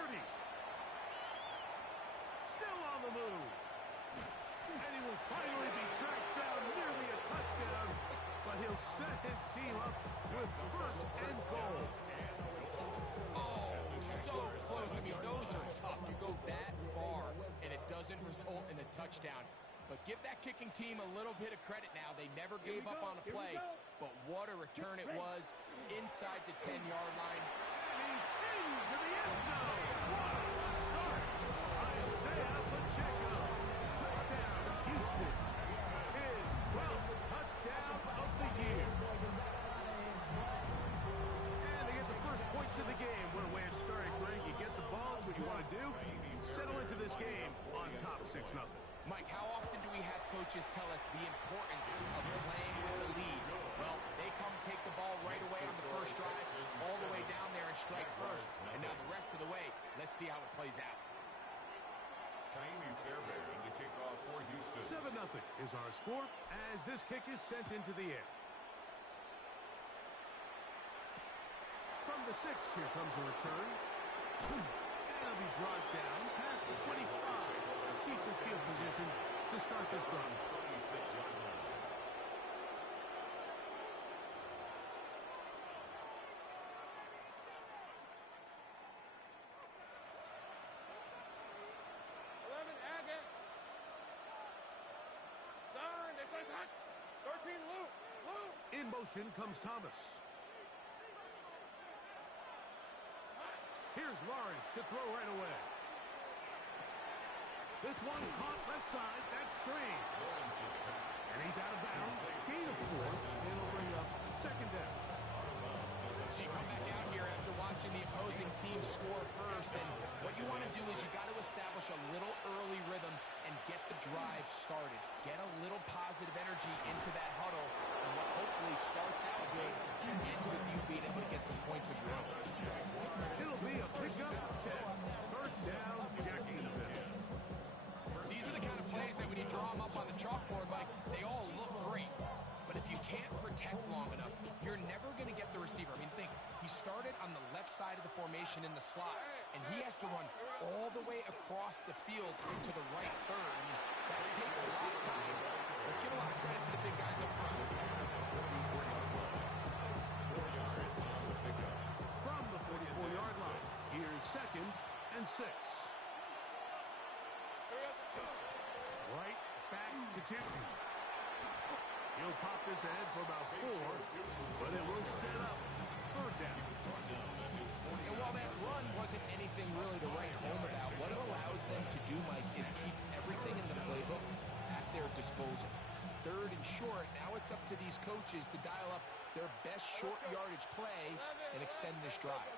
30. Still on the move. And he will finally be tracked down, nearly a touchdown. But he'll set his team up with first and goal. Oh, so close. I mean, those are tough. You go that far, and it doesn't result in a touchdown. But give that kicking team a little bit of credit now. They never gave up on a play, but what a return it was inside the 10-yard line. And he's into the end zone. What a start by Isaiah Pacheco. Touchdown, Houston. His 12th touchdown of the year. And they get the first points of the game. What a way to start it, Greg. You get the ball. That's what you want to do. Settle into this game on top 6-0. Mike, how often do we have coaches tell us the importance of playing with the lead? Well, they come take the ball right away on the first drive, all the way down there and strike first. And now the rest of the way, let's see how it plays out. Kaimi Fairbairn to kick off for Houston. 7-0 is our score as this kick is sent into the air. From the 6, here comes a return. And it'll be brought down past the 25. Decent field position to start this drive. 26-yard line. Agate. 13, Luke. In motion comes Thomas. Here's Lawrence to throw right away. This one caught left side. That's strange. And he's out of bounds. Gain of 4. And it'll bring up second down. So you come back out here after watching the opposing team score first, and what you want to do is you got to establish a little early rhythm and get the drive started. Get a little positive energy into that huddle, and what hopefully starts out good ends with you being able to get some points of your own. It'll be a pickup 10. First down, Jacksonville. These are the kind of plays that when you draw them up on the chalkboard, Mike, they all look great. But if you can't protect long enough, you're never going to get the receiver. I mean, think, he started on the left side of the formation in the slot, and he has to run all the way across the field to the right third. I mean, that takes a lot of time. Let's give a lot of credit to the big guys up front. From the 44-yard line, here's 2nd and 6. Right back to Tipton. He'll pop this ahead for about 4, but it will set up 3rd down. And while that run wasn't anything really to write home about, what it allows them to do, Mike, is keep everything in the playbook at their disposal. 3rd and short, now it's up to these coaches to dial up their best short yardage play and extend this drive.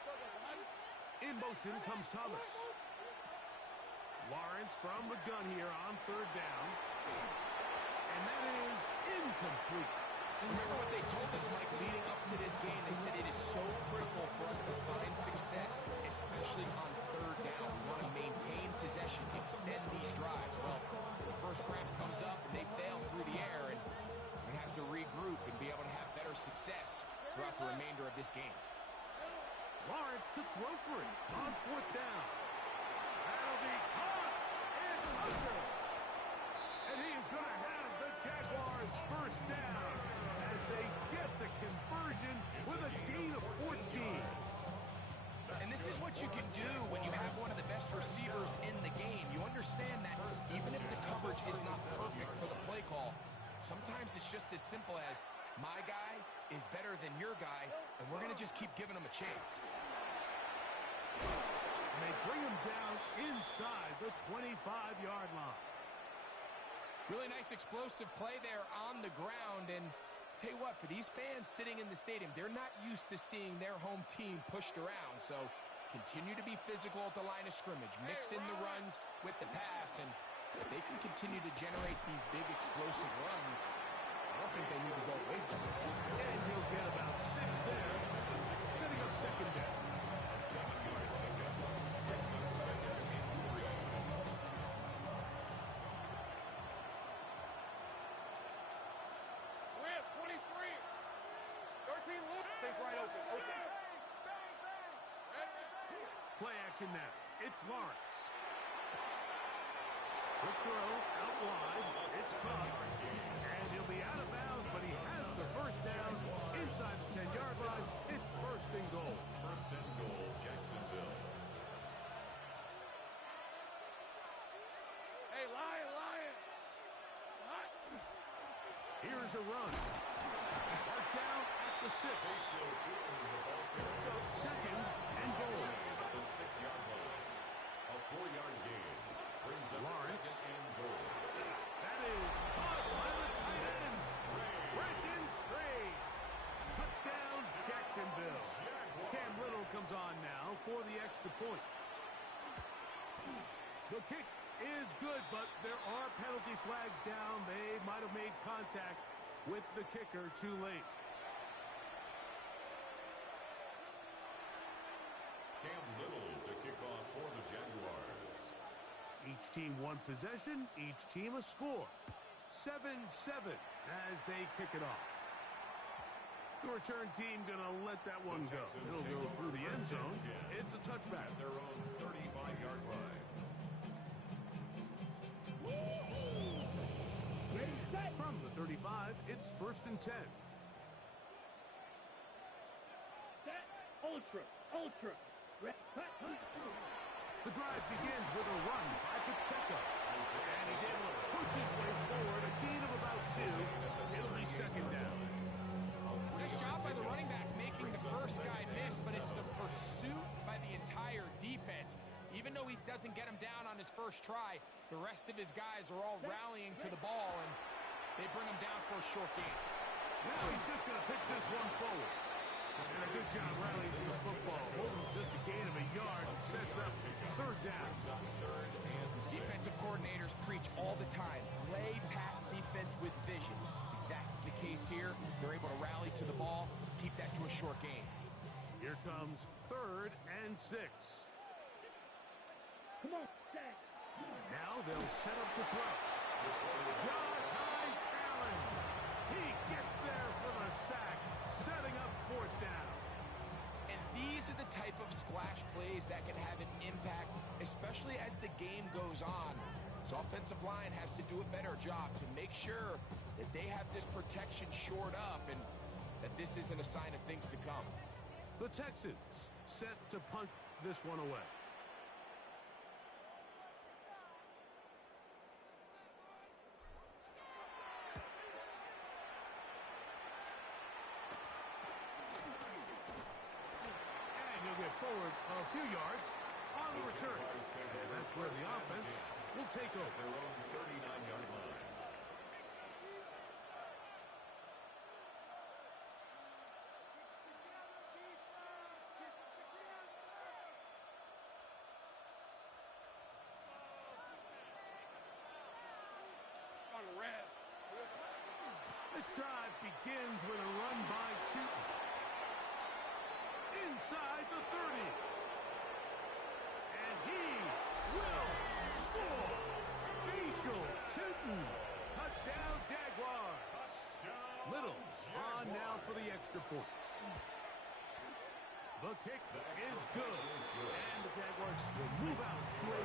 In motion comes Thomas. Lawrence from the gun here on 3rd down. And that is incomplete. Remember what they told us, Mike, leading up to this game. They said it is so critical for us to find success, especially on 3rd down. We want to maintain possession, extend these drives. Well, the first crack comes up and they fail through the air, and we have to regroup and be able to have better success throughout the remainder of this game. Lawrence to throw for it on 4th down. That'll be caught. It's Hunter. And he's going to have the Jaguars first down as they get the conversion with a gain of 14. And this is what you can do when you have one of the best receivers in the game. You understand that even if the coverage is not perfect for the play call, sometimes it's just as simple as my guy is better than your guy, and we're going to just keep giving him a chance. And they bring him down inside the 25-yard line. Really nice explosive play there on the ground, and tell you what, for these fans sitting in the stadium, they're not used to seeing their home team pushed around, so continue to be physical at the line of scrimmage, mix in the runs with the pass, and they can continue to generate these big explosive runs. I don't think they need to go away from it. And he'll get about 6 there, setting up 2nd down. Take right open. Play action now. It's Lawrence. Quick throw, out wide. It's caught. And he'll be out of bounds, but he has the first down inside the 10-yard line. It's first and goal. First and goal, Jacksonville. Hey, Lion. Hot. Here's a run. Mark down at the 6. Second and goal. The 6-yard line. A 4-yard gain. Brings up Lawrence. second and goal. That is caught by the tight end. Brendan Strayed. Touchdown, Jacksonville. Cam Little comes on now for the extra point. The kick is good, but there are penalty flags down. They might have made contact with the kicker too late. Cam Little to kick off for the Jaguars. Each team one possession, each team a score. 7-7 as they kick it off. The return team going to let that one go. It'll go through the end zone. It's a touchback. At their own 35-yard line. From the 35, it's first and 10. Set. Ultra. The drive begins with a run by Pacheco. And he's able to push his way forward. A gain of about 2. It'll be second down. Nice job by the running back making the first guy miss, but it's the pursuit by the entire defense. Even though he doesn't get him down on his first try, the rest of his guys are all rallying to the ball, and they bring him down for a short gain. Now he's just going to pitch this one forward. And a good job rallying to the football. Holding just a gain of a yard and sets up third down. Defensive coordinators preach all the time, play pass defense with vision. It's exactly the case here. They're able to rally to the ball, keep that to a short gain. Here comes third and 6. Come on, Jack. Now they'll set up to throw. Josh Allen. He gets there for the sack, setting up fourth down. And these are the type of splash plays that can have an impact, especially as the game goes on. So offensive line has to do a better job to make sure that they have this protection shored up and that this isn't a sign of things to come. The Texans set to punt this one away. Get forward a few yards on the return. And that's where the offense will take over. Their own 39-yard line. On red. This drive begins with a run by Chuton. Inside the 30. And he will score. Facial Chuton. Touchdown, Jaguars. Little on now for the extra point. The kick is good. And the Jaguars will move out to a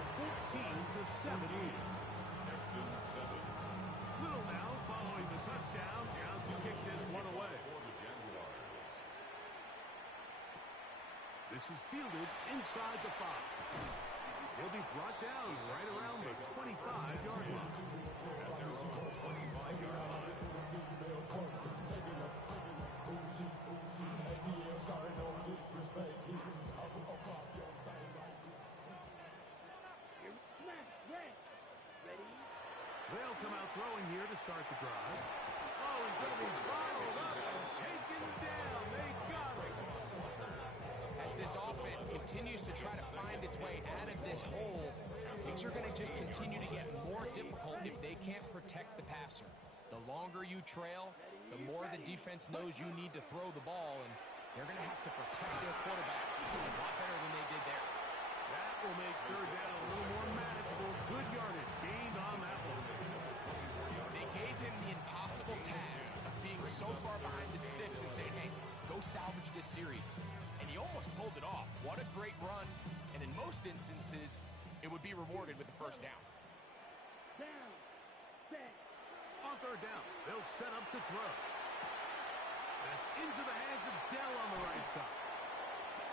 14-7 lead. Texans 7. Little now following the touchdown. Down to kick this one away. For the Jaguars. This is fielded inside the 5. He'll be brought down right around the 25-yard line. At their own 25-yard line. They'll come out throwing here to start the drive. Oh, he's going to be bottled up and taken down. They got him. As this offense continues to try to find its way out of this hole, things are going to just continue to get more difficult if they can't protect the passer. The longer you trail, the more the defense knows you need to throw the ball, and they're going to have to protect their quarterback a lot better than they did there. That will make third down a little more manageable. Good yardage gained on that one. They gave him the impossible task of being so far behind the sticks and saying, hey, go salvage this series. And he almost pulled it off. What a great run. And in most most instances, it would be rewarded with the first down. Down. Set. On third down, they'll set up to throw. And it's into the hands of Dell on the right side.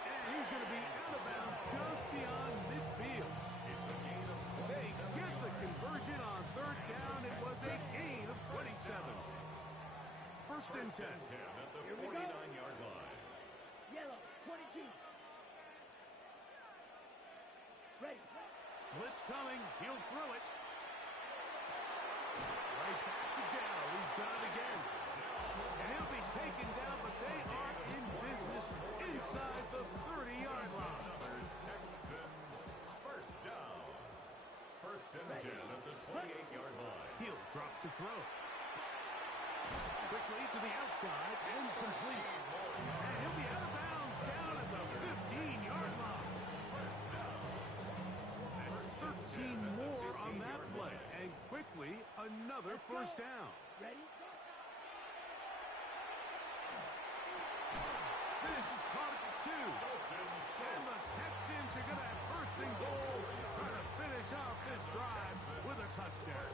And he's going to be out of bounds just beyond midfield. It's a gain of They 27. get the conversion on third down. It was a gain of 27. First and 10. At the Here we go. 49-yard line. Yellow. 22. Ready. Blitz coming. He'll throw it. Right back to Dell. He's got it again. And he'll be taken down, but they are in business inside the 30-yard line. Another Texans first down. First and 10 at the 28-yard line. He'll drop to throw. Quickly to the outside and complete. And he'll be out of bounds down at the 15-yard line. First down. That's 13 more on that play. And quickly, another first down. Ready. This is caught at the 2. And the Texans are going to have first and goal, trying to finish off this drive with a touchdown.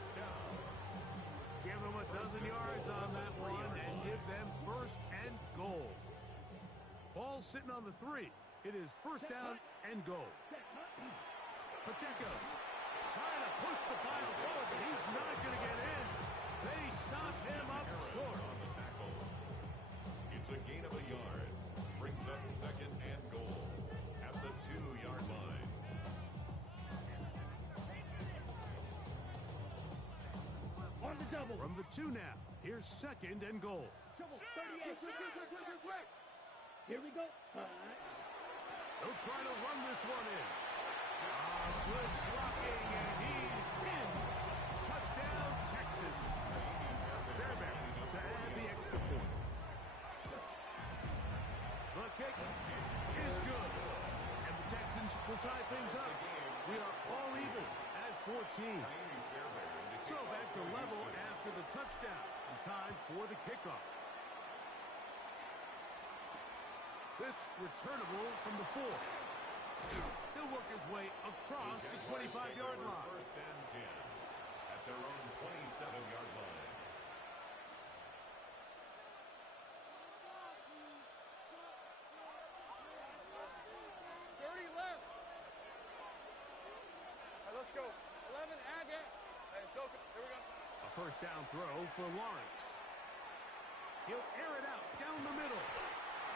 Give them a dozen yards on that one and give them first and goal. Ball sitting on the 3. It is first down and goal. Set. Pacheco trying to push the pile forward, but he's not going to get in. They stop him up short. On the tackle. It's a gain of a yard. Brings up second and goal at the 2-yard line. On the double. From the 2 now, here's second and goal. Double. 38. Here we go. They'll try to run this one in. Good blocking, and he's in. Touchdown, Texans. Fairbairn to add the extra point. The kick is good. And the Texans will tie things up. We are all even at 14. So back to level after the touchdown. And time for the kickoff. This returnable from the 4. He'll work his way across the 25-yard line. First and 10 at their own 27-yard line. Let's go. 11, add that. Hey, Soka, here we go. A first down throw for Lawrence. He'll air it out down the middle.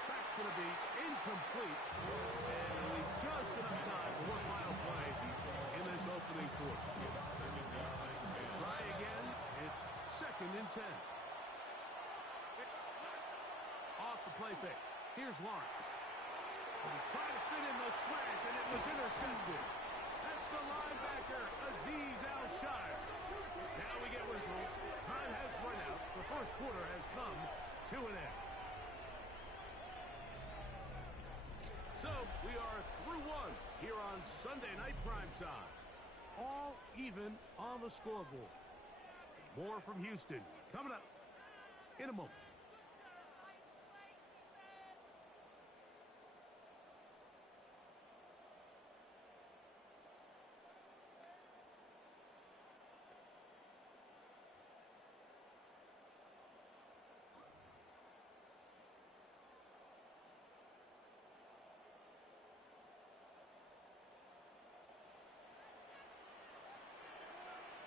That's going to be incomplete. And it'll leave just enough time for one final play in this opening quarter. Try again. It's second and 10. Off the play fake. Here's Lawrence. And he tried to fit in the slant, and it was intercepted. That's the linebacker, Azeez Al-Shire. Now we get whistles. Time has run out. The first quarter has come to an end. So we are through one here on Sunday Night Primetime. All even on the scoreboard. More from Houston coming up in a moment.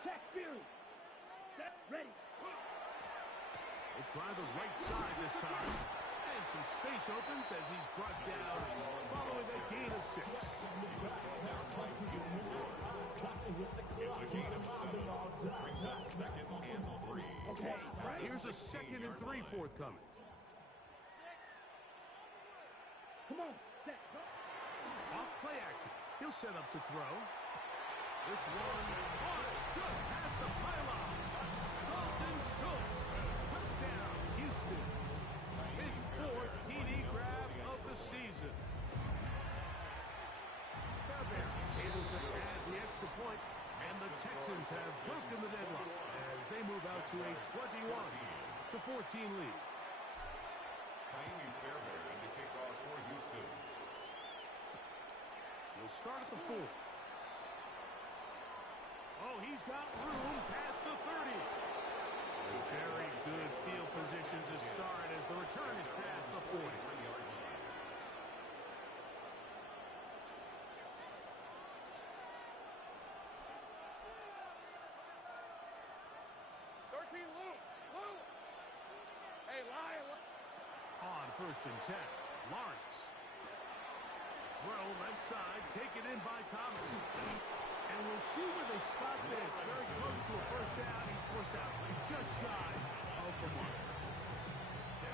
Check Fury. Set. Ready. We'll try the right side this time. And some space opens as he's brought down following a gain of 6. It's a gain of 7. Brings up second and 3. Okay. Right. Here's a second and 3 forthcoming. Come on. Set. Go. Off play action. He'll set up to throw. This one just past the pylon. Dalton Schultz. Touchdown, Houston. His 4th TD grab of the season. Fairbairn able to add the extra point, and the Texans have broken the deadlock as they move out to a 21-14 lead. Fairbairn to kick off for Houston. They'll start at the 4. Oh, he's got room past the 30. A very good field position to start as the return is past the 40. 13, Luke. Luke. Hey, Lion. On 1st and 10, Lawrence. Throw left side, taken in by Thomas. And we'll see where they spot this. Very close to a first down. He's forced out just shy of the mark.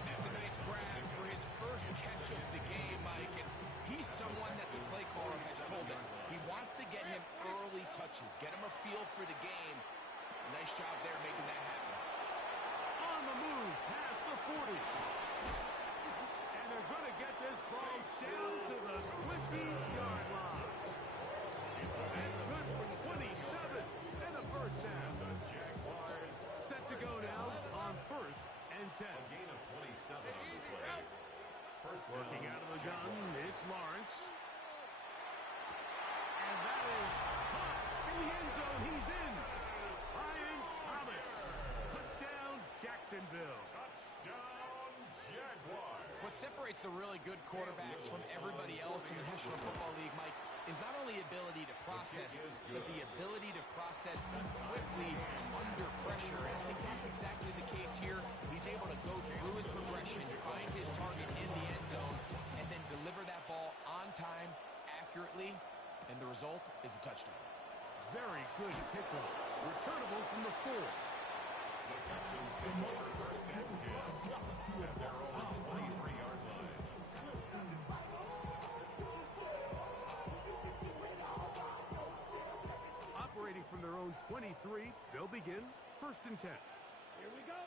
That's a nice grab for his first catch of the game, Mike. And he's someone that the play caller has told us he wants to get him early touches, get him a feel for the game. Nice job there making that happen. On the move, past the 40. And they're going to get this ball down to the 20-yard line. That's good for 27 and a first down. The Jaguars Set to go now on 1st and 10. a gain of 27 on the play. First Working down, out of the gun, Jaguars. it's Lawrence. And that is caught in the end zone. He's in. Ryan Thomas. Touchdown, Jacksonville. Touchdown, Jaguars. What separates the really good quarterbacks from everybody else in the National Football League, Mike, is not only ability to process, but the ability to process quickly under pressure. And I think that's exactly the case here. He's able to go through his progression, find his target in the end zone, and then deliver that ball on time, accurately, and the result is a touchdown. Very good kickoff. Returnable from the 4. The Texans take over 1st and 10 at their own 23-yard line. Operating from their own 23, they'll begin 1st and 10. Here we go.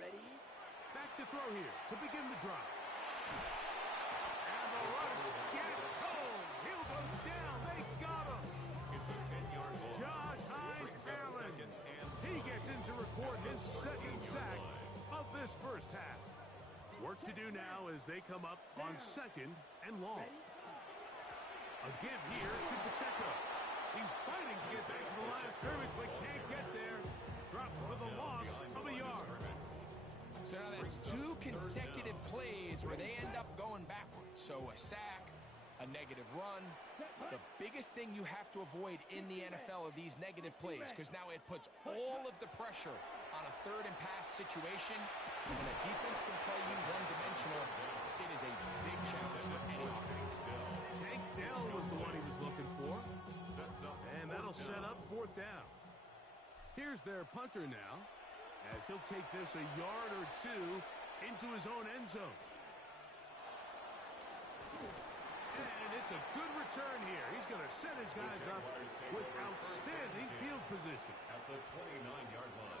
Ready? Back to throw here to begin the drive. And the rush gets home. He'll go down. They got him. It's a 10-yard ball. Josh Hines Brings up Allen. 2nd and He gets in to record his second 13-yard sack line. of this first half. Work to do now as they come up on 2nd and long. A give here to Pacheco. He's fighting to get back to the line of scrimmage, but can't get there. Dropped for the loss of a yard. So now that's 2 consecutive plays where they end up going backwards. So a sack, a negative run. The biggest thing you have to avoid in the NFL are these negative plays, because now it puts all of the pressure on a 3rd and pass situation. When a defense can play you one-dimensional, it is a big challenge for any offense. Tank Dell was the one he was looking for. Sets up And that'll set up 4th down. Here's their punter now, as he'll take this a yard or 2 into his own end zone. And it's a good return here. He's going to set his guys up with outstanding field position. at the 29-yard line.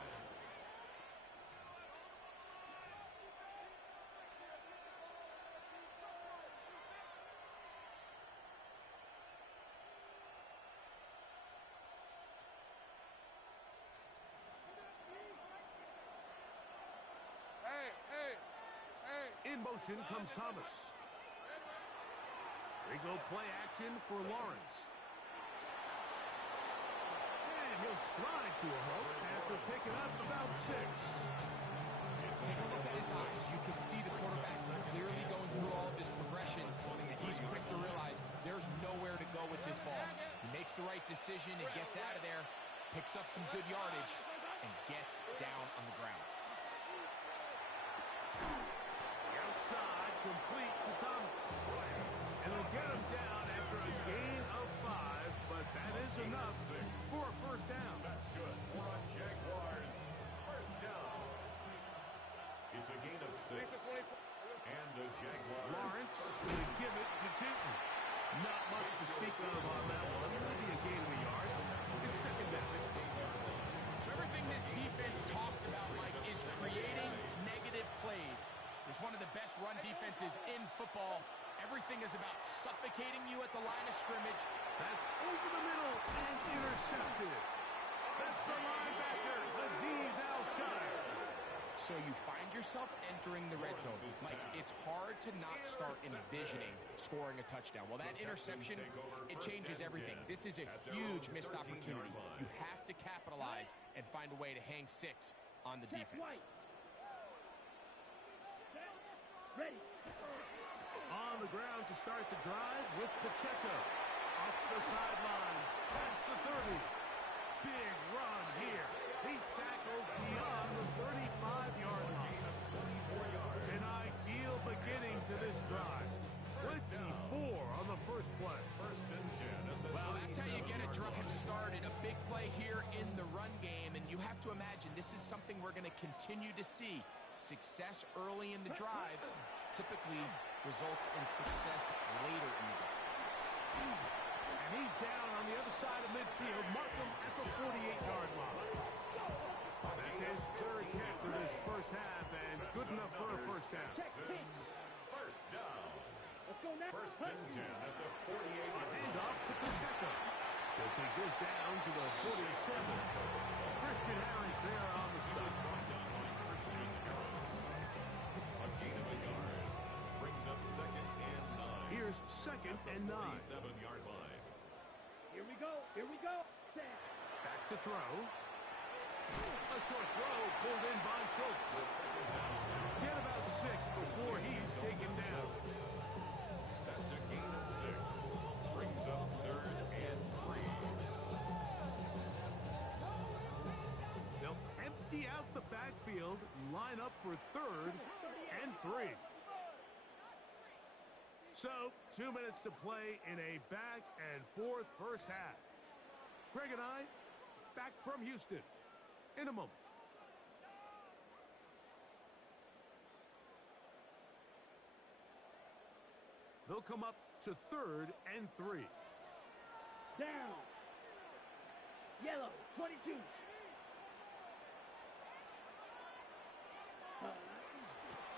In motion comes Thomas. They go play action for Lawrence. And he'll slide to a hook after picking up about 6. Take a look at his eyes. You can see the quarterback clearly going through all of his progressions, and he's quick to realize there's nowhere to go with this ball. He makes the right decision and gets out of there, picks up some good yardage, and gets down on the ground. Outside, complete to Thomas. And they'll get him down after a gain of 5, but that is enough for a first down. That's good for a Jaguars first down. It's a gain of 6. And the Jaguars. Lawrence will give it to Jinton. Not much to speak of on that one. Maybe a gain of a yard. It's second down. So everything this defense talks about, Mike, is creating negative plays. It's one of the best run defenses in football. Everything is about suffocating you at the line of scrimmage. That's over the middle and intercepted. That's the linebacker, Azeez Al-Shire. So you find yourself entering the red zone. Mike, it's hard to not start envisioning scoring a touchdown. Well, that interception, it changes everything. This is a huge missed opportunity. You have to capitalize and find a way to hang 6 on the defense. Ready. On the ground to start the drive with Pacheco. Up the sideline, past the 30. Big run here. He's tackled beyond the 35-yard line. An ideal beginning to this drive. 24 on the first play. Well, that's how you get a drive started. A big play here in the run game, and you have to imagine this is something we're going to continue to see. Success early in the drive typically results in success later in the drive. And he's down on the other side of midfield. Mark him at the 48-yard line. That's his third catch of this first half, and good enough for a first down. First down. Let's go now. First and 10 at the 48. A handoff to Pacheco. They'll take this down to the 47. Christian Harris there on the stop. A gain of a yard. Brings up second and 9. Here's second and 9. 47-yard line. Here we go. Here we go. Set. Back to throw. A short throw pulled in by Schultz. Get about 6 before he's taken down. That's a gain of 6. Brings up third and 3. They'll empty out the backfield, line up for third and 3. So, 2 minutes to play in a back and forth first half. Greg and I, back from Houston in a moment. They'll come up to third and 3. Down. Yellow. 22.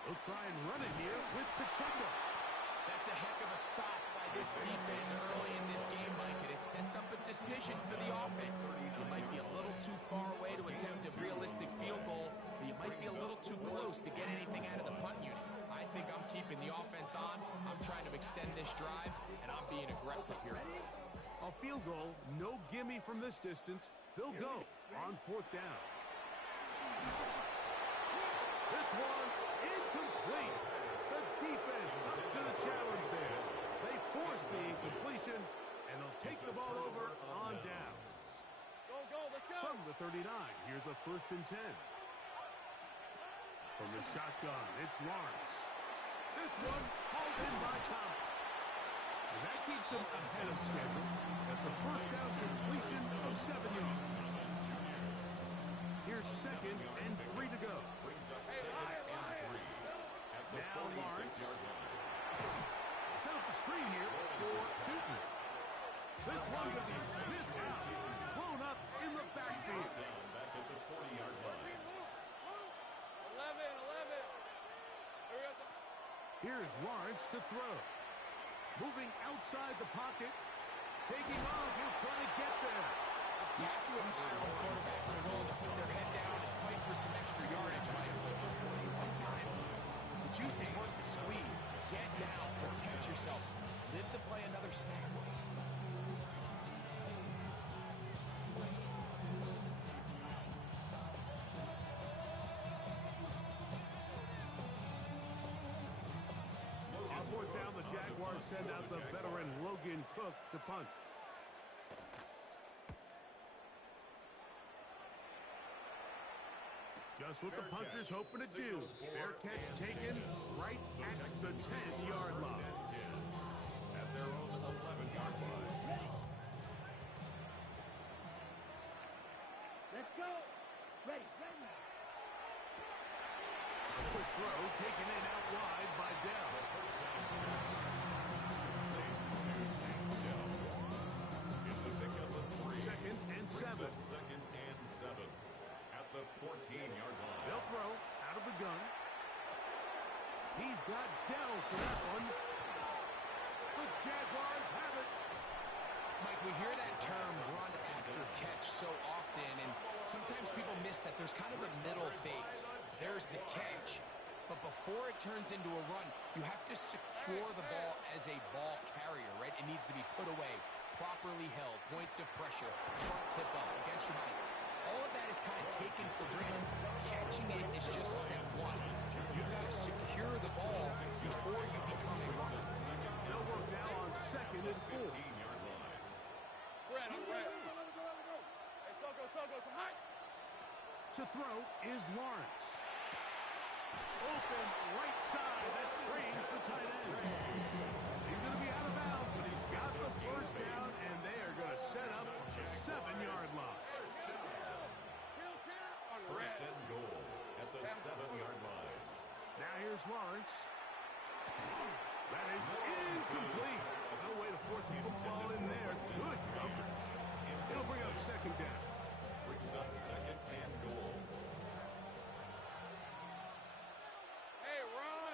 They'll try and run it here with Pacheco. That's a heck of a stop by this defense early in this game, Mike, and it sets up a decision for the offense. You might be a little too far away to attempt a realistic field goal, but you might be a little too close to get anything out of the punt unit. I think I'm keeping the offense on. I'm trying to extend this drive, and I'm being aggressive here. A field goal, no gimme from this distance. They'll go on 4th down. This one incomplete. The defense up to the challenge there. They force the incompletion, and they'll take the ball over on downs. Go, let's go. From the 39, here's a 1st and 10. From the shotgun, it's Lawrence. This one hauled in by Thomas. And that keeps him ahead of schedule. That's a 1st down completion of 7 yards. Here's 2nd and 3 to go. Brings up second and 3 at the Now Lawrence. 46-yard line. Set up the screen here for Tootin. This one will be sniffed out. Blown up in the backfield. Down back at the 40-yard line. 11. Here we go. Here's Lawrence to throw. Moving outside the pocket. Taking off. He'll try to get there. You have to admire when quarterbacks are willing to put their head down and fight for some extra yardage, Mike. And sometimes, the juice ain't worth the squeeze. Get down, protect yourself, live to play another snap. On 4th down, the Jaguars send out the veteran Logan Cook to punt. Just what the punter's hoping to do. Fair catch taken right at the 10-yard line. At their own 11-yard line. Let's go. Ready. Quick throw taken in out wide by Dell. It's a pickup of 3. 2nd and 7. Second and 7 at the 14-yard line. They'll throw out of the gun. He's got Dell for that one. The Jaguars have it. Mike, we hear that term run after catch so often, and sometimes people miss that there's kind of a middle phase. there's the catch. But before it turns into a run, you have to secure the ball as a ball carrier, right? It needs to be put away, properly held, points of pressure, front tip up, against your body. All of that is kind of taken for granted. Catching it is just step one. You've got to secure the ball before you become a runner. They'll work now on 2nd and 4. 15-yard line. Red on red. Hey, Soko, so hot. To throw is Lawrence. Open right side. That screens the tight end. He's going to be out of bounds, but he's got the first down, and they are going to set up the 7-yard line. First and goal at the 7-yard line. Now here's Lawrence. That is incomplete. No way to force the football in there. Good coverage. It'll bring up 2nd down. Brings up 2nd and goal. Hey, run.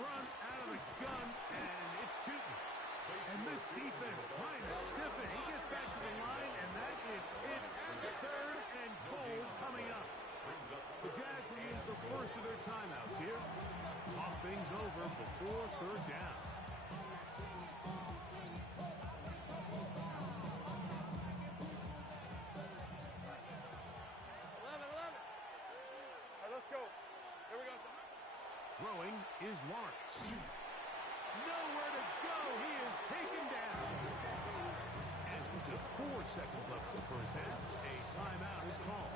Run out of the gun, and it's Tootin. And this defense trying to stiff it. He gets back to the line, and that is it. 3rd and goal coming up. The Jags will use the first of their timeouts here. Talk things over before 3rd down. 11. All right, let's go. Here we go. Throwing is Lawrence. Nowhere to go. He is taken down. And with just 4 seconds left in the first half, a timeout is called.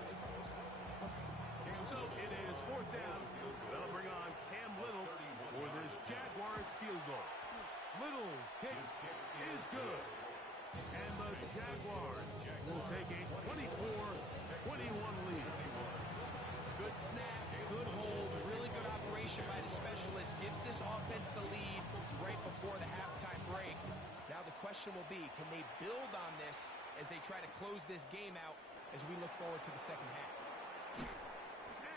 So it is 4th down. They'll bring on Cam Little for this Jaguars field goal. Little's kick is good. And the Jaguars will take a 24-21 lead. Good snap, good hold, really good operation by the specialist. Gives this offense the lead right before the halftime break. Now the question will be, can they build on this as they try to close this game out as we look forward to the second half?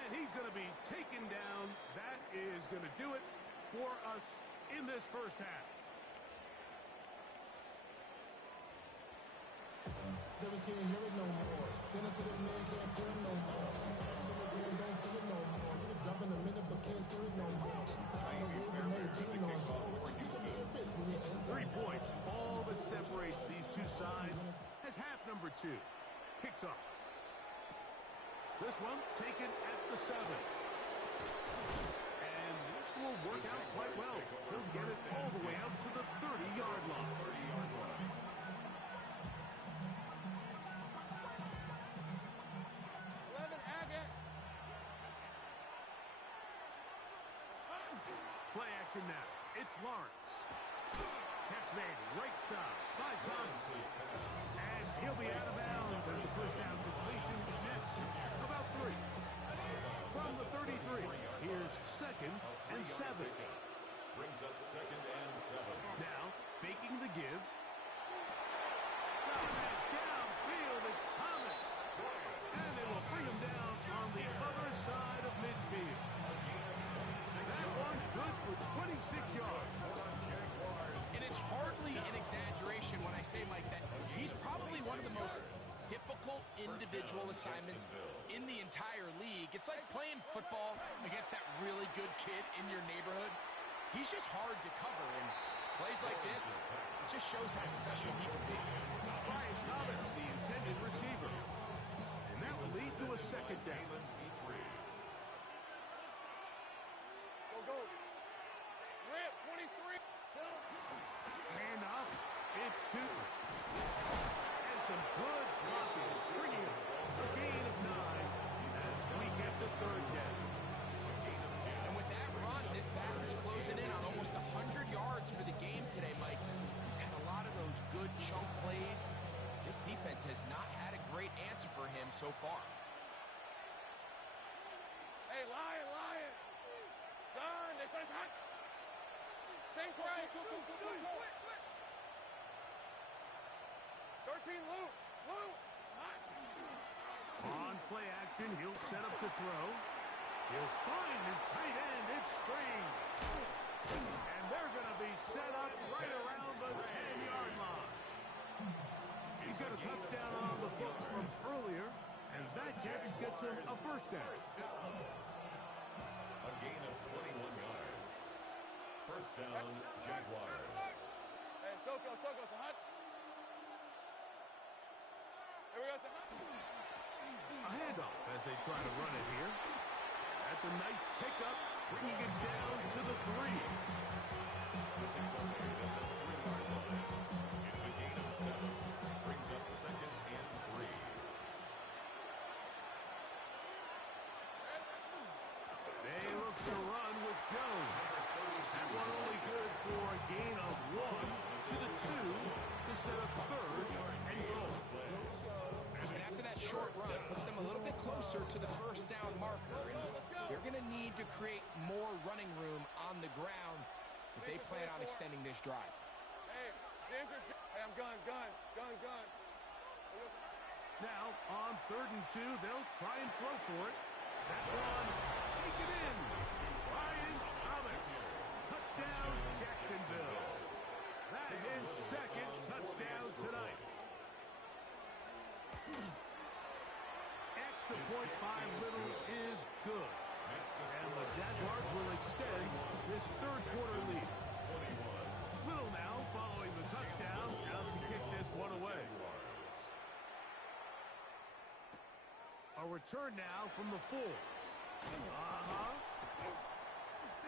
And he's going to be taken down. That is going to do it for us in this first half. Devils can't hear it no more. Stand up to the man, can't hear it no more. Some of them don't do it no more. You can drop in a minute, but can't hear it no more. I know we're going to take it on. What used to be a 50. 3 points, all that separates these two sides as half number 2 kicks off. This one taken at the 7. And this will work out quite well. He'll get it all the way out to the 30-yard line. 11, Agate. Play action now. It's Lawrence. Catch made right side by Thomas. And he'll be out of bounds as the first down completion nets about 3. From the 33, here's 2nd and 7. Brings up 2nd and 7. Now, faking the give. Got that downfield, it's Thomas. And they will bring him down on the other side of midfield. That one good for 26 yards. And it's hardly an exaggeration when I say, Mike, that he's probably one of the most difficult individual assignments in the entire league. It's like playing football against that really good kid in your neighborhood. He's just hard to cover, and plays like this, it just shows how special he can be. Brian Thomas, the intended receiver. And that will lead to a 2nd down. Go. Rip, 23. Hand off, it's 2. And some good blocking, stringing up. A gain of 9 as we get to 3rd down. And with that run, this back is closing in on almost 100 yards for the game today, Mike. He's had a lot of those good chunk plays. This defense has not had a great answer for him so far. Hey, Lion. Done. They say hot. Sink right. Switch. 13, Luke. Hot. On play action, he'll set up to throw. He'll find his tight end. It's Strange. And they're going to be set up right around the 10-yard line. He's got a touchdown on the books from earlier, And that catch gets him a first down. A gain of 21 yards. First down, Jaguars. Hey, Soko, Sahad. Here we go, Sahad. A handoff as they try to run it here. That's a nice pickup, bringing it down to the 3. The tackle made at the 3-yard line. It's a gain of 7. Brings up second and 3. They look to run with Jones. That one only good for a gain of 1 to the 2 to set up third and goal. And after that short run, puts them a little bit closer to the first down marker. And they're going to need to create more running room on the ground if they plan on extending this drive. Hey, Ginger. Hey, I'm gun. Now, on 3rd and 2, they'll try and throw for it. That one, taken in. Brian Thomas. Touchdown, Jacksonville. That is his second touchdown tonight. Extra point by Little is good. And the Jaguars will extend this third-quarter lead. Little now following the touchdown, out to kick this one away. A return now from the 4.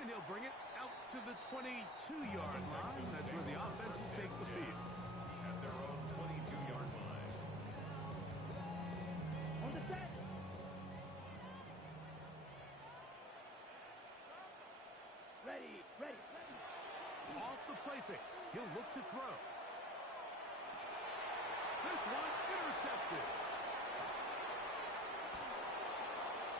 And he'll bring it out to the 22-yard line. That's where the offense will take the field. At their own 22-yard line. On the set. Ready. Off the play fake. He'll look to throw. This one intercepted.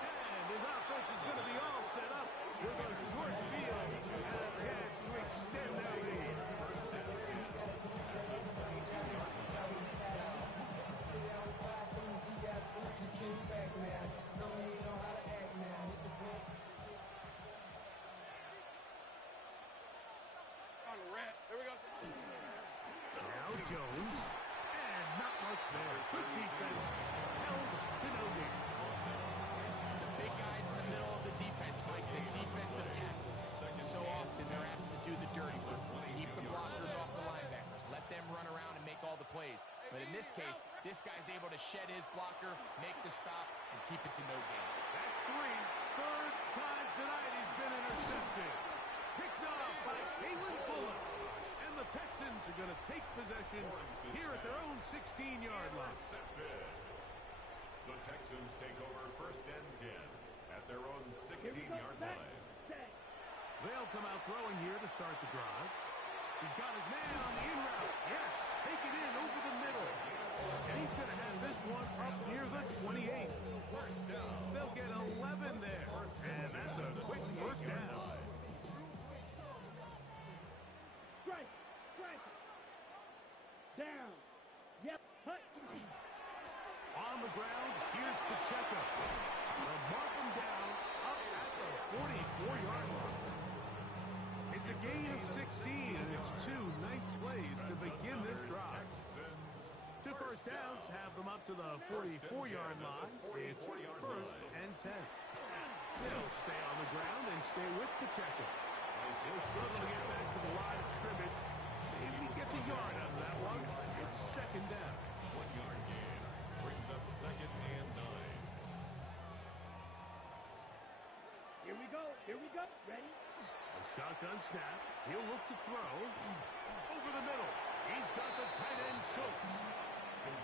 And his offense is going to be all set up with a short field and a chance to extend that lead. On the red. Here we go. Now Jones. And not much there. Good defense. Held to no gain. The big guys in the middle of the defense, Mike, the defensive tackles. So often they're asked to do the dirty work. Keep the blockers off the linebackers. Let them run around and make all the plays. But in this case, this guy's able to shed his blocker, make the stop, and keep it to no gain. That's 3. Third time tonight he's been intercepted. Picked off by Kalen Bullock. And the Texans are going to take possession here at their own 16-yard line. The Texans take over 1st and 10 at their own 16-yard line. They'll come out throwing here to start the drive. He's got his man on the in route. Yes, take it in over the middle. And he's going to have this one up near the 28. They'll get 11 there. And that's a quick first down. Strike. Down. Yep. Hut. On the ground, here's Pacheco. They'll mark him down up at the 44-yard line. It's a gain of 16, and it's 2 nice plays to begin this drive. 2 first downs have them up to the 44-yard line. It's 1st and 10. They'll stay on the ground and stay with Pacheco. He'll struggle to get back to the line of scrimmage. Maybe he gets a yard out of that one. It's 2nd down. 1-yard gain brings up 2nd and 9. Here we go. Ready. A shotgun snap. He'll look to throw. Over the middle. He's got the tight end Schultz.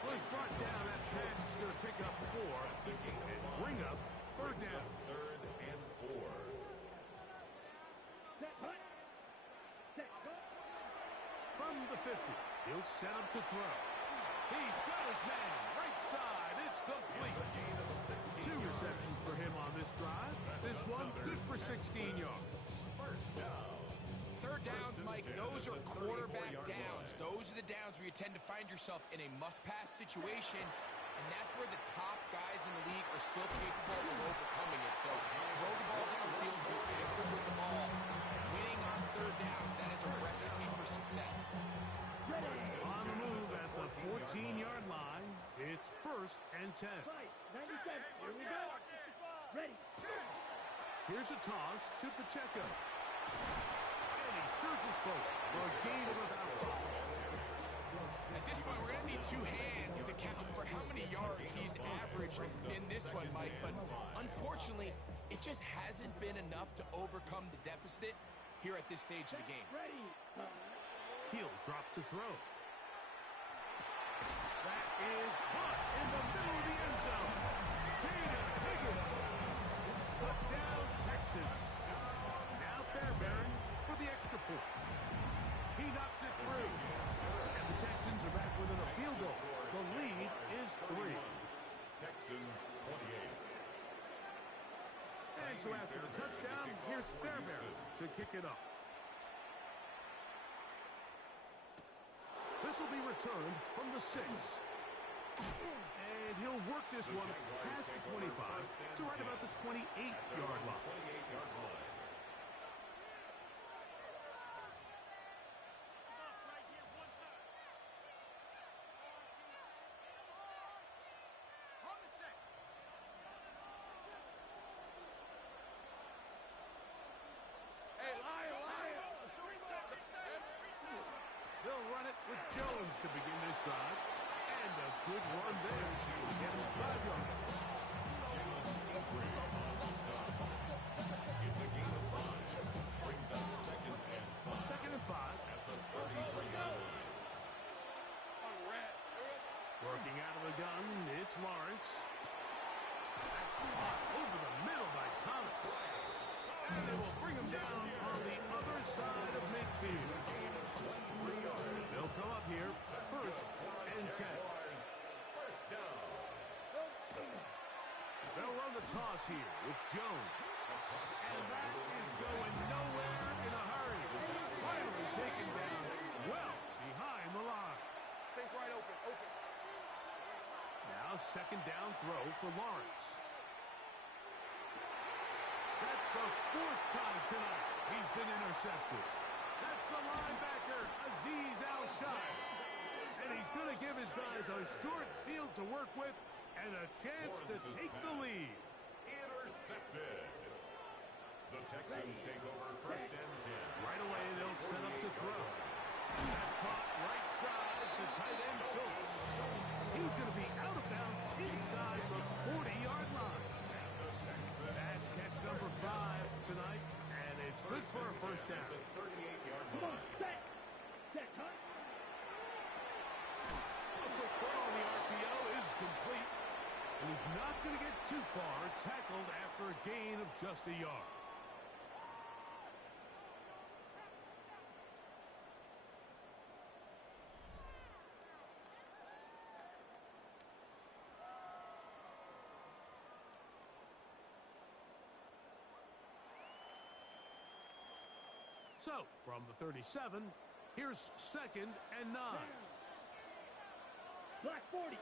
Was brought down. That pass is going to pick up 4 and bring up 3rd down. 3rd and 4. Set. Hut. Set. Go. From the 50, he'll set up to throw. He's got his man. Right side. It's complete. 2 receptions for him on this drive. This one good for 16 yards. 1st down. 3rd downs, Mike, those are quarterback downs. Those are the downs where you tend to find yourself in a must-pass situation, and that's where the top guys in the league are still capable of overcoming it. So throw the ball downfield, be good with the ball. Winning on 3rd downs, that is a recipe for success. On the move at the 14-yard line, it's 1st and 10. Fight. 95. Here we go. Ready. Here's a toss to Pacheco. And he surges forward for a gain of about 5. At this point, we're going to need two hands to count for how many yards he's averaged in this one, Mike. But unfortunately, it just hasn't been enough to overcome the deficit here at this stage of the game. Ready. He'll drop to throw. That is caught in the middle of the end zone. Jaden Higgins. Touchdown, Texans. Now Fairbairn for the extra point. He knocks it through. And the Texans are back within a field goal. The lead is 3. Texans 28. And so after the touchdown, here's Fairbairn to kick it off. This will be returned from the 6. And he'll work this one past the 25 to right about the 28-yard line. They'll run it with Jones to begin this drive. And a good run there to get him 5 yards. It's a gain of 5. Brings up second and 5. Second and 5. At the 33-yard line. Working out of the gun, it's Lawrence. That's caught over the middle by Thomas. And they will bring him down on the other side of midfield. They'll come up here, first and 10. First down. They'll run the toss here with Jones. And that is going nowhere in a hurry. Finally taken down well behind the line. Think right open. Now second down throw for Lawrence. That's the 4th time tonight he's been intercepted. That's the linebacker, Azeez Al-Shai. And he's going to give his guys a short field to work with and a chance to take the lead. Intercepted. The Texans take over first and 10. Right away, they'll set up to throw. That's caught right side to tight end Schultz. He's going to be out of bounds inside the 40-yard line. That's catch number 5 tonight, and it's good for a first down. 38-yard Come on, line. set. Set, cut. A quick throw on the RPO is complete, and he's not going to get too far, tackled after a gain of just a yard. So, from the 37, here's second and 9. Black 40.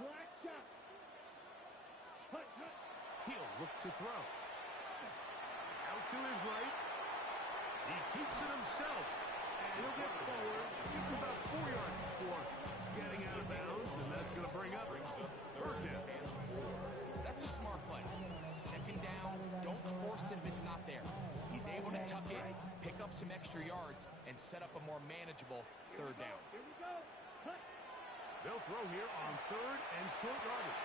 Black shot. Hut. He'll look to throw. Out to his right. He keeps it himself. And he'll get forward just about 4 yards before getting out of bounds. And that's going to bring up third down. That's a smart play. Second down, don't force it if it's not there. He's able to tuck it, pick up some extra yards, and set up a more manageable third down. Here we go. Hut. They'll throw here on third and short yardage.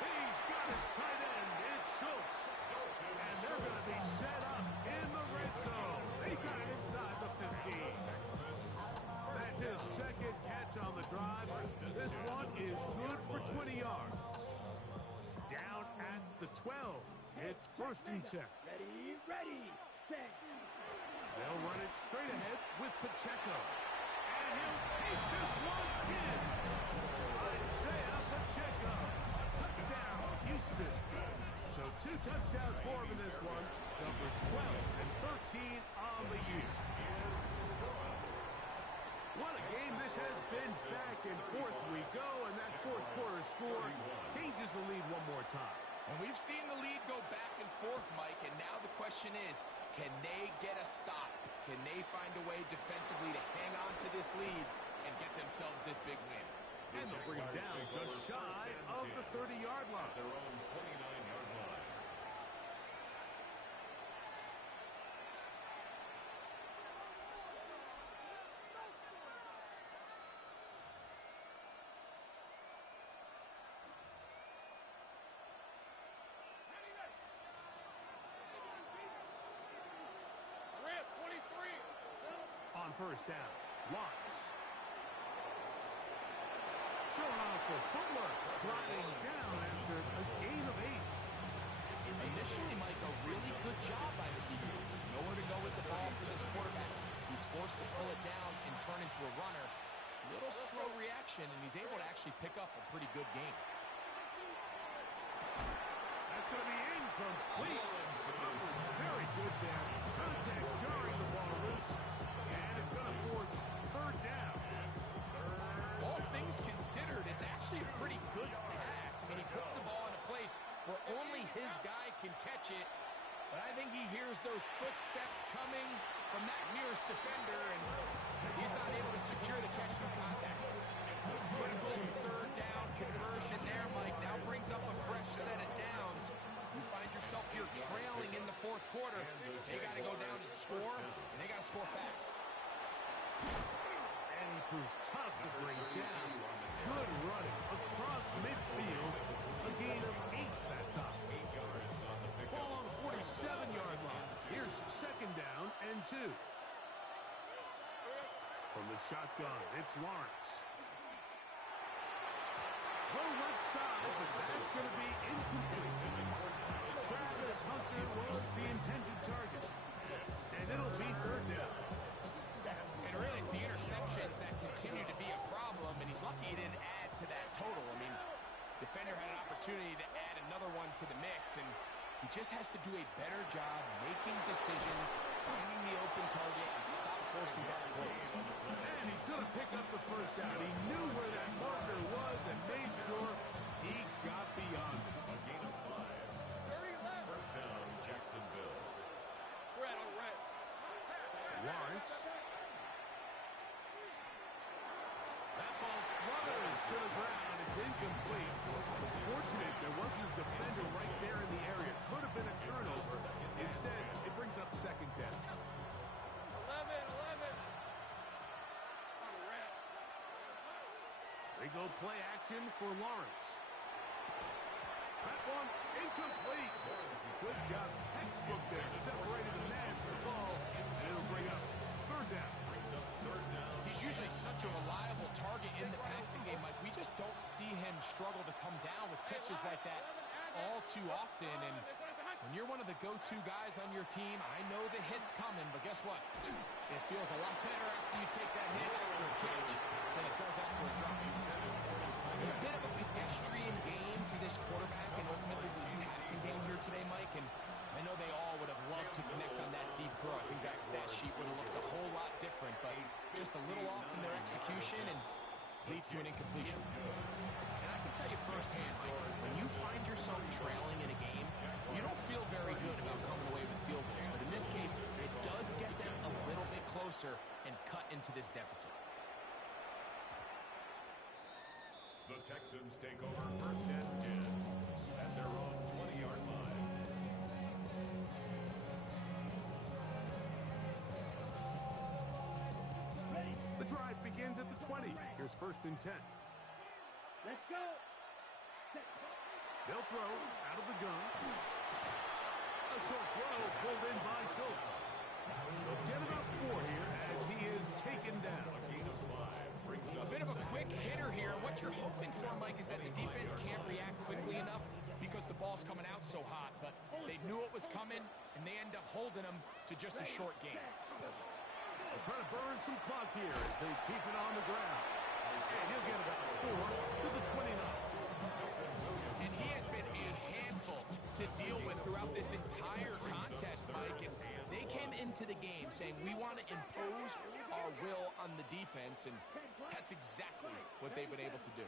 He's got his tight end. It's Schultz. And they're going to be set up in the red zone. They got it inside the 15. That's his second catch on the drive. This one is good for 20 yards. Down at the 12. It's first and 10. Ready. Set. They'll run it straight ahead with Pacheco. And he'll take this one in. Isaiah Pacheco. Touchdown, Houston. So 2 touchdowns for him in this one. Numbers 12 and 13 on the year. What a game this has been. Back and forth we go, and that fourth quarter score changes the lead one more time. And we've seen the lead go back and forth, Mike, and now the question is, can they get a stop? Can they find a way defensively to hang on to this lead and get themselves this big win? And they'll bring him down just shy of the 30-yard line. Their own 29-yard line. Rip, 23. On first down, Lawrence. Showing off for footwork, sliding down after a gain of 8. Initially, Mike, a really good job by the defense. Nowhere to go with the ball for this quarterback. He's forced to pull it down and turn into a runner. Little slow reaction, and he's able to actually pick up a pretty good game. That's going to be incomplete. Very good there. Contact jarring the ball loose. And it's going to force third down. All things considered, it's actually a pretty good pass. I mean, he puts the ball in a place where only his guy can catch it. But I think he hears those footsteps coming from that nearest defender, and he's not able to secure the catch through contact. Critical third down conversion there, Mike. Now brings up a fresh set of downs. You find yourself here trailing in the fourth quarter. They got to go down and score, and they got to score fast. And he proves tough to bring down. Good running across midfield. A gain of 8 that time. Ball on the 47-yard line. Here's second down and 2. From the shotgun, it's Lawrence. Throw left side, but that's going to be incomplete. Travis Hunter was the intended target. And it'll be third down. And really, it's the interceptions that continue to be a problem, and he's lucky he didn't add to that total. I mean, defender had an opportunity to add another one to the mix, and he just has to do a better job making decisions, finding the open target, and stop forcing back throws. And he's going to pick up the first down. He knew where that marker was and made sure he got beyond it. A gain of 5. 30 left. First down, Jacksonville. Red on red. Lawrence. That ball flutters to the ground. It's incomplete. Fortunate there wasn't a defender right there in the area. Could have been a turnover. Instead, it brings up second down. 11. On red. They go play action for Lawrence. That one incomplete. Good job. Textbook there. Separated the man from the ball. And it'll bring up third down. He's usually such a reliable target in the passing game, Mike. We just don't see him struggle to come down with catches like that all too often. And when you're one of the go-to guys on your team, I know the hit's coming, but guess what? It feels a lot better after you take that hit after a catch than it does after a drop. A bit of a pedestrian game for this quarterback and ultimately this passing game here today, Mike. And I know they all would have loved to connect on that deep throw. I think that stat sheet would have looked a whole lot different, but just a little off in their execution and leads to an incompletion. And I can tell you firsthand, Mike, when you find yourself trailing in a game, you don't feel very good about coming away with field goals. But in this case, it does get them a little bit closer and cut into this deficit. The Texans take over first and 10 at their own 20-yard line. The drive begins at the 20. Here's first and 10. Let's go. They'll throw out of the gun. A short throw pulled in by Schultz. They'll get about 4 here as he is taken down. A gain of 5 brings A up bit of a quick hitter here. What you're hoping for, Mike, is that the defense can't react quickly enough because the ball's coming out so hot. But they knew it was coming, and they end up holding them to just a short game. They're trying to burn some clock here as they keep it on the ground. And he'll get about 4 to the 29. And he has been a handful to deal with throughout this entire contest, Mike. And they came into the game saying, we want to impose our will on the defense, and that's exactly what they've been able to do.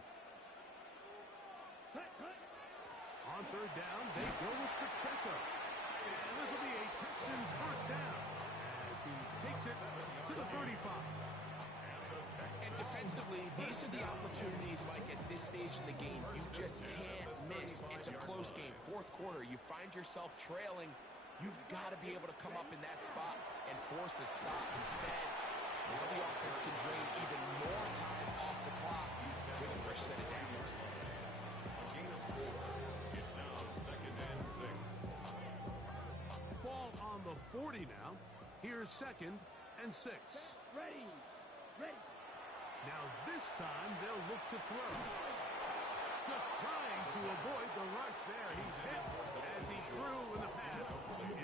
On third down, they go with Pacheco. And this will be a Texans first down as he takes it to the 35. And defensively, Defensively, these are the opportunities, Mike, at this stage in the game. You just can't miss. It's a close game. Fourth quarter, you find yourself trailing. You've got to be able to come up in that spot and force a stop. Instead, now the offense can drain even more time off the clock with a fresh set of downs. Gain of 4. It's now 2nd and 6. Ball on the 40 now. Here's 2nd and 6. Ready. Ready. Now this time they'll look to throw. Just trying to avoid the rush there. He's hit as he threw and the pass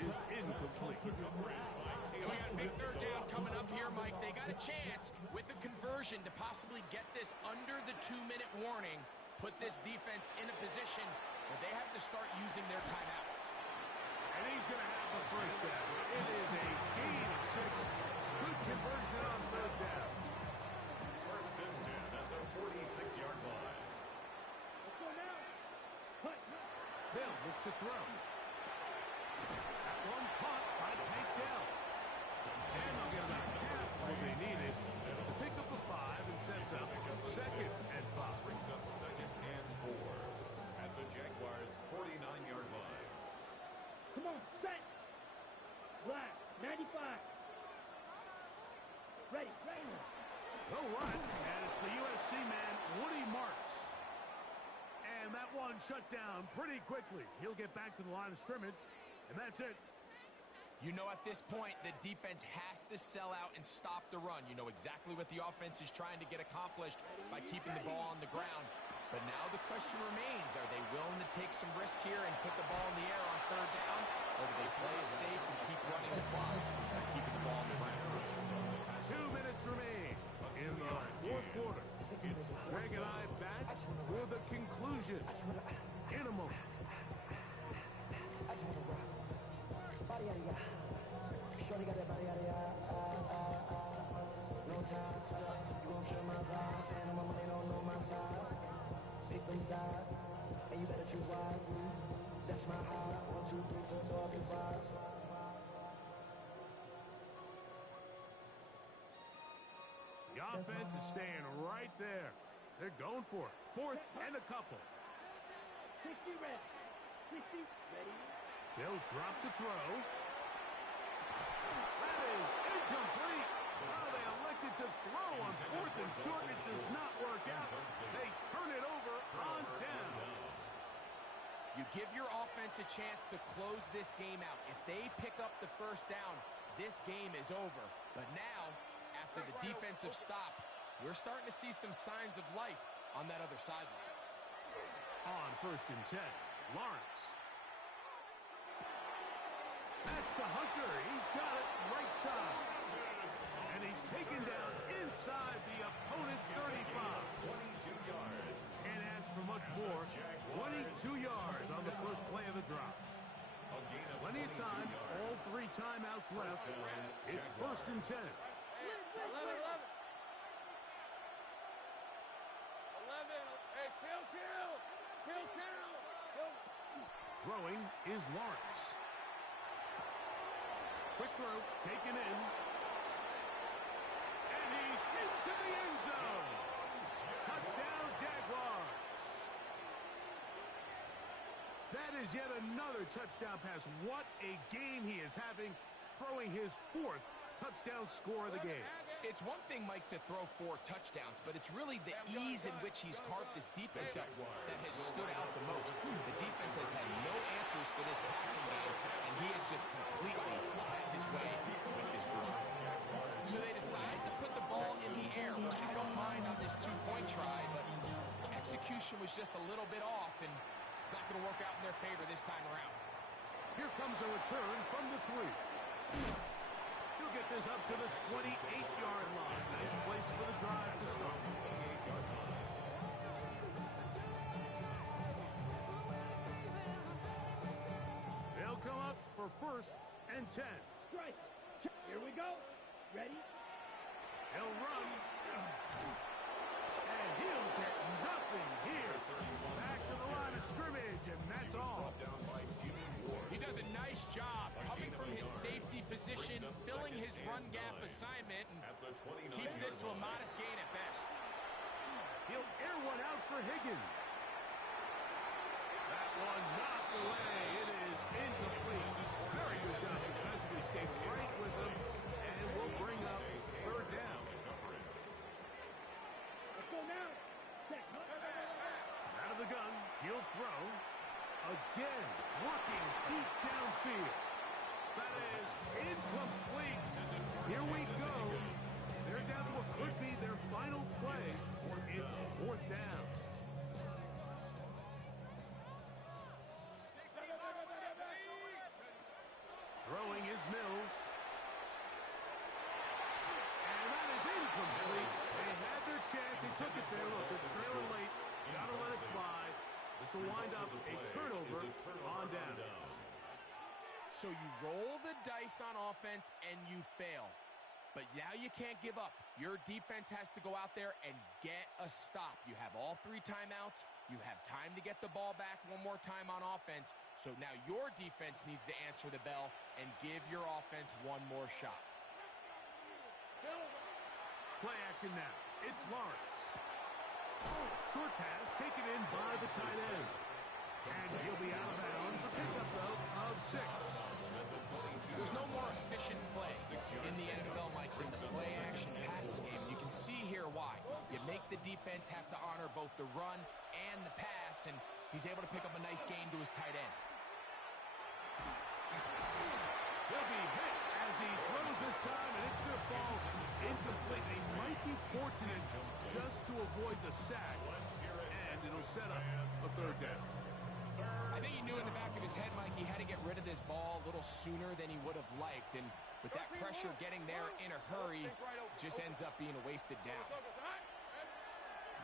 is incomplete. We got a big third down coming up here, Mike. They got a chance with a conversion to possibly get this under the 2-minute warning, put this defense in a position where they have to start using their timeouts. And he's going to have the first down. It is a gain of 6. Good conversion on third down. 1st and 10 at the 46-yard line. Let's go now. Cut. They'll look to throw. That one caught by Tank Dell. And they'll get about half what they needed to pick up a 5 and sets up 2nd and 5. Brings up 2nd and 4 at the Jaguars' 49-yard line. Come on. Set. Black. 95. Ready. Ready. No run, and it's the USC man, Woody Marks. And that one shut down pretty quickly. He'll get back to the line of scrimmage, and that's it. You know at this point, the defense has to sell out and stop the run. You know exactly what the offense is trying to get accomplished by keeping the ball on the ground. But now the question remains, are they willing to take some risk here and put the ball in the air on third down? Or do they play it safe and keep running the clock by keeping the ball on the ground? 2 minutes remain in the fourth quarter. Greg and I back for the conclusion in a moment. Shorty got that body out of no ties. You gon' kill my vibe. Stand on my money, don't know my side. Pick them sides, and you better choose wisely. That's my high. 1, 2, 3, 4, 5. The offense is staying right there. They're going for it. 4th and a couple. 60 ready. 60 ready. They'll drop to throw. That is incomplete. Oh, they elected to throw on 4th and short. It does not work out. They turn it over on down. You give your offense a chance to close this game out. If they pick up the first down, this game is over. But now, after the defensive stop, we're starting to see some signs of life on that other sideline. On 1st and 10, Lawrence. That's to Hunter. He's got it right side. And he's taken down inside the opponent's 35. 22 yards. Can't ask for much more. 22 yards on the first play of the drop. Plenty of time. All 3 timeouts left. It's 1st and 10. 11. Hey, kill. Throwing is Lawrence. Quick throw, taken in. And he's into the end zone. Touchdown, Jaguars. That is yet another touchdown pass. What a game he is having, throwing his 4th touchdown score of the game. It's one thing, Mike, to throw 4 touchdowns, but it's really the ease in which he's carved this defense up that has stood out the most. The defense has had no answers for this passing game, and he has just completely had his way with this group. So they decide to put the ball in the air, which I don't mind on this 2-point try, but execution was just a little bit off, and it's not going to work out in their favor this time around. Here comes a return from the 3. He'll get this up to the 28-yard line. Nice place for the drive to start. They'll come up for 1st and 10. Strike. Here we go. Ready. He'll run. And he'll get nothing here. Back to the line of scrimmage, and that's all. He does a nice job coming from his safety position, filling his run gap assignment, and keeps this to a modest gain at best. for Higgins. That one knocked away. It is incomplete. Very good job defensively. Stayed right with him, and will bring up third down. Let's go now. Out of the gun, he'll throw. Again, working deep downfield. That is incomplete. Here we go. They're down to what could be their final play. It's fourth down. Throwing is Mills. And that is incomplete. They had their chance. They took it there. Look, they're trailing late. Gotta let it fly. This will wind up a turnover on down. So you roll the dice on offense and you fail. But now you can't give up. Your defense has to go out there and get a stop. You have all 3 timeouts. You have time to get the ball back one more time on offense. So now your defense needs to answer the bell and give your offense one more shot. Play action now. It's Lawrence. Short pass taken in by the tight end. And he'll be out of bounds. A pickup, though, of 6. There's no more efficient play in the NFL, Mike, than the play-action passing game. You can see here why. You make the defense have to honor both the run and the pass, and he's able to pick up a nice gain to his tight end. He'll be hit as he throws this time, and it's going to fall incomplete. They might be fortunate just to avoid the sack, and it'll set up a third down. I think he knew in the back of his head, Mike, he had to get rid of this ball a little sooner than he would have liked. And with that pressure getting there in a hurry, just ends up being a wasted down.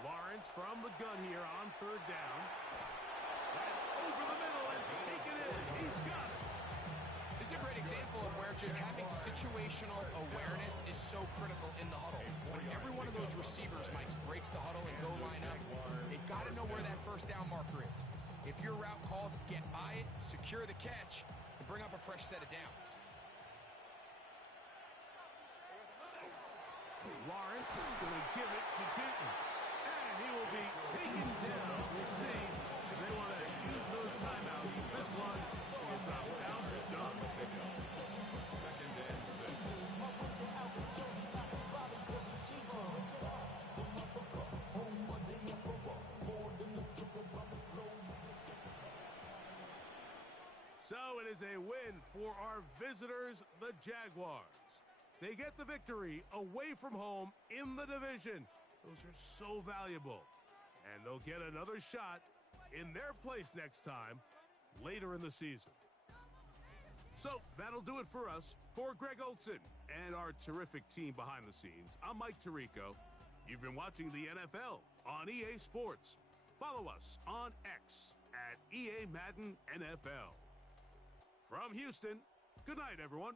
Lawrence from the gun here on third down. That's over the middle and taken in. He's got it. This is a great example of where just having situational awareness is so critical in the huddle. When every one of those receivers, Mike, breaks the huddle and go line up, they've got to know where that first down marker is. If your route calls, get by it, secure the catch, and bring up a fresh set of downs. Lawrence is going to give it to Chitton. And he will be taken down. We'll see if they want to use those timeouts. This one is outdone. Second and 6. So it is a win for our visitors, the Jaguars. They get the victory away from home in the division. Those are so valuable. And they'll get another shot in their place next time later in the season. So that'll do it for us. For Greg Olson and our terrific team behind the scenes, I'm Mike Tirico. You've been watching the NFL on EA Sports. Follow us on X at EA Madden NFL. From Houston, good night, everyone.